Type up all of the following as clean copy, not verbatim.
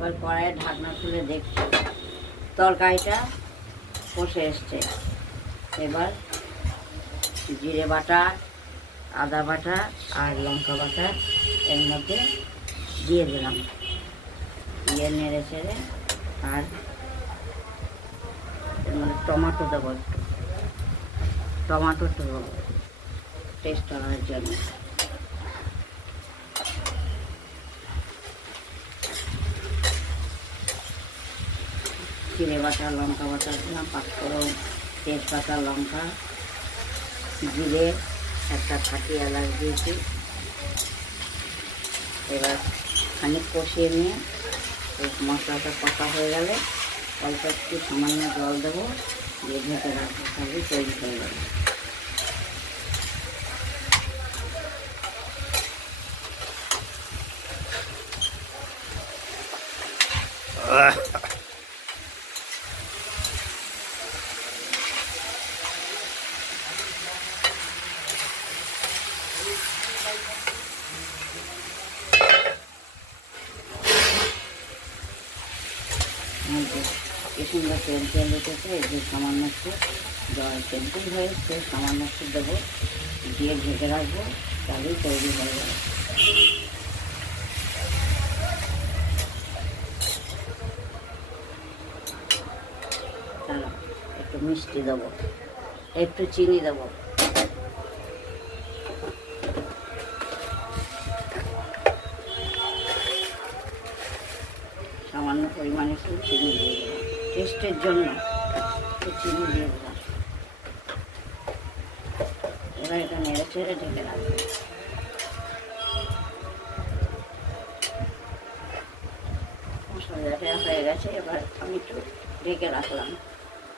এবার কড়াইয়ে ঢাকনা খুলে দেখছি তরকারিটা কষে এসছে। এবার জিরে বাটা, আদা বাটা আর লঙ্কা বাটা এর মধ্যে দিয়ে দিলাম, দিয়ে নেড়ে চেড়ে আর এর মধ্যে টমেটো দেবো, একটু টমেটো দেবো টেস্ট করার জন্য। জিরে বাটা, লঙ্কা বাটা দিলাম, পাঁচফোড়ন, তেজপাতা, লঙ্কা, জিরে, একটা খাঁটি এলাচ দিয়েছি। এবার খানিক কষিয়ে নিয়ে মশলাটা কষা হয়ে গেলে অল্প একটু সামান্য জল দেবো, দিয়ে ঢেকে রাখবো, তাহলে তৈরি হয়ে যাবে। কি সুন্দর তেল তেল উঠেছে, এই যে সামান্য একটু জল তেল হয়ে এসছে, সামান্য একটু দেবো, দিয়ে ঢেকে রাখবো, তাহলেই তৈরি হয়ে যাবে। চলো একটু মিষ্টি দেবো, একটু চিনি দেবো, সামান্য পরিমাণে একটু চিনি দিয়ে দেবো, টেস্টের জন্য একটু চিনি দিয়ে দেবো। এবার এটা নেড়ে চেড়ে ঢেকে রাখবো। মশলাটা হয়ে গেছে, এবার আমি একটু ঢেকে রাখলাম,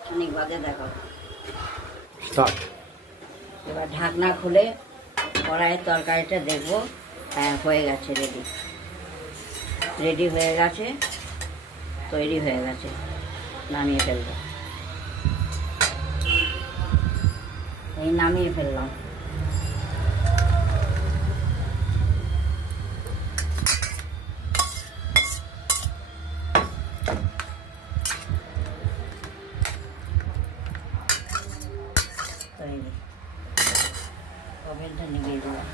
খানিক বাদে দেখাবো। এবার ঢাকনা খুলে কড়াইয়ের তরকারিটা দেখবো, হ্যাঁ হয়ে গেছে, রেডি হয়ে গেছে, তৈরি হয়ে গেছে, নামিয়ে ফেলবো। এই নামিয়ে ফেললাম। তৈরি, ওভেনটা নিভিয়ে দিলাম।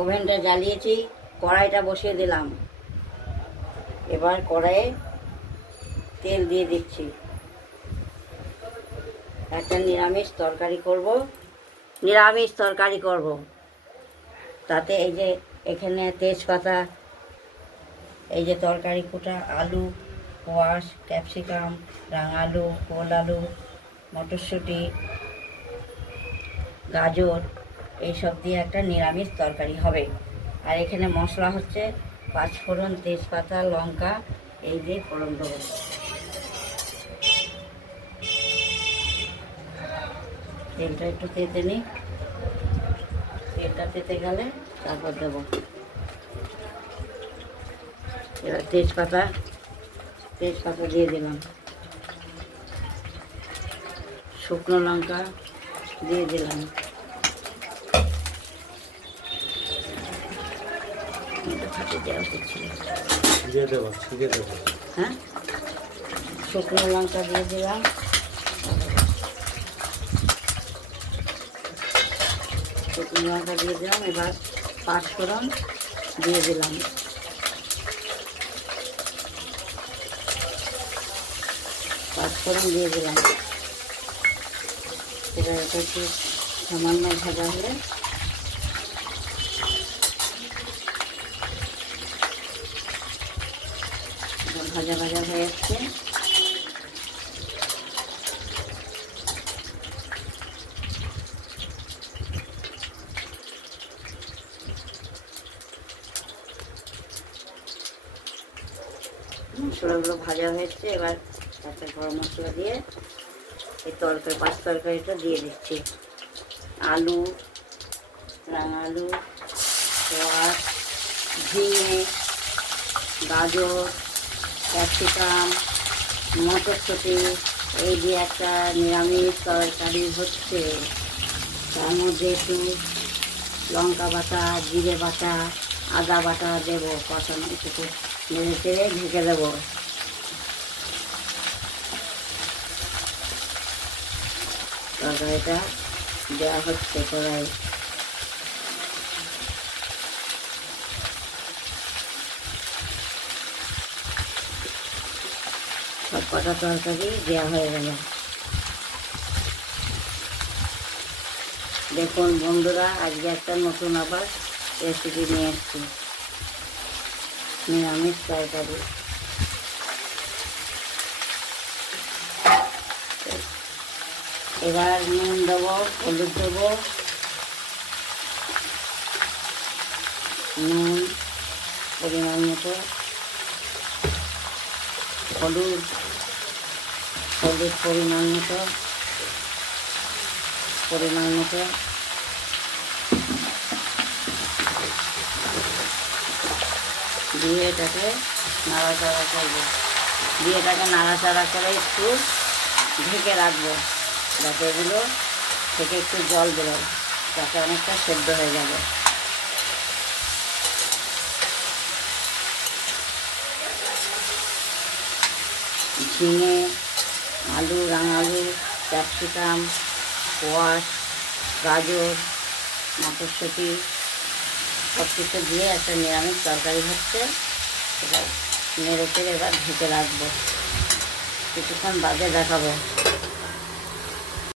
ওভেনটা জ্বালিয়েছি, কড়াইটা বসিয়ে দিলাম। এবার কড়াইয়ে তেল দিয়ে দিচ্ছি। একটা নিরামিষ তরকারি করব। তাতে এই যে এখানে তেজপাতা, এই যে তরকারি কুটা, আলু, কোয়াশ, ক্যাপসিকাম, রাঙা আলু, গোল আলু, মটরশুঁটি, গাজর, এইসব দিয়ে একটা নিরামিষ তরকারি হবে। আর এখানে মশলা হচ্ছে পাঁচফোড়ন, তেজপাতা, লঙ্কা, এই দিয়ে ফোড়ন দেবো। তেলটা একটু তেতে নিই, তেলটা তেতে গেলে তারপর দেবো। এবার তেজপাতা দিয়ে দিলাম, শুকনো লঙ্কা দিয়ে দিলাম, হ্যাঁ শুকনো লঙ্কা দিয়ে দিলাম, এবার পাঁচফোড়ন দিয়ে দিলাম, এবার এটা একটু সামান্য ভাজা হলে ভাজা হয়ে যাচ্ছে। মশলাগুলো ভাজা হয়েছে, এবার তাতে গরম মশলা দিয়ে এই তরকারিটা দিয়ে দিচ্ছি। আলু, রাঙা আলু, কোয়াশ, ঝিঙে, গাজর, ক্যাপসিকাম, মটরশুঁটি, এই যে একটা নিরামিষ তরকারি হচ্ছে, তার মধ্যে একটু লঙ্কা বাটা, জিরে বাটা, আদা বাটা দেবো, কষানো একটু নেড়ে চেড়ে ঢেকে দেবো। তরকারিটা দেওয়া হচ্ছে কড়াই। সব কটা তরকারি দেওয়া হয়ে গেল। দেখুন বন্ধুরা, আজকে একটা নতুন আবার রেসিপি নিয়ে এসেছি, নিরামিষ তরকারি। এবার নুন দেবো, হলুদ দেবো, নুন পরিমাণ মতো, হলুদ পরিমাণ মতো দিয়ে এটাকে নাড়াচাড়া করবো। নাড়াচাড়া করে একটু ঢেকে রাখবো, যাতে এগুলো থেকে একটু জল বেরোয়, যাতে অনেকটা সেদ্ধ হয়ে যাবে। ঝিঙে, আলু, রাঙালু, ক্যাপসিকাম, কোয়াশ, গাজর, মটরশুঁটি সব কিছু দিয়ে একটা নিরামিষ তরকারি হচ্ছে। এবার নেড়ে চেড়ে এবার ঢেকে রাখবো, কিছুক্ষণ বাদে দেখাবো।